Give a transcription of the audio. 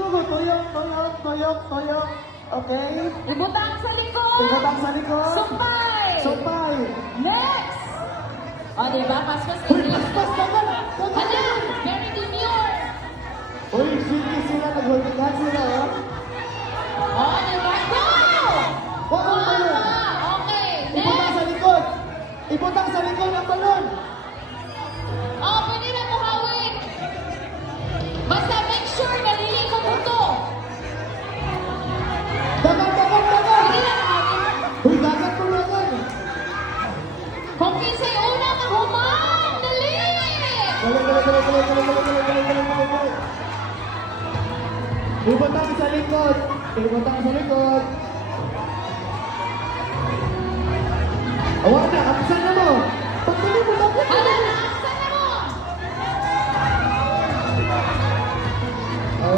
go. Tuyok, tuyok, tuyok, tuyok. Okay? Ibutang sa likod. Ibutang sa likod. Sumpay. Sumpay. Next. O, diba? Paspas Uy, English. paspas, tagal. Hala, very demure. Uy, sige sila. Nag-holding hands sila, oh. O, diba? Go! Wag ang balon. Okay, Ibutang next. sa likod. Ibutang sa likod ang balon. O, pwede na buhawin. Basta make sure naliliko mo to. Dagat, dagat, dagat. Sige lang natin. Uy, dagat mo naman. Kung kinsay una mahuman, dali! Galing, galing, galing, galing, galing, galing, galing, galing, galing, galing. Ibutang sa likod. Ibutang sa likod. Awa na, kapisan na mo. Pagdali mo, dagat mo. Hala!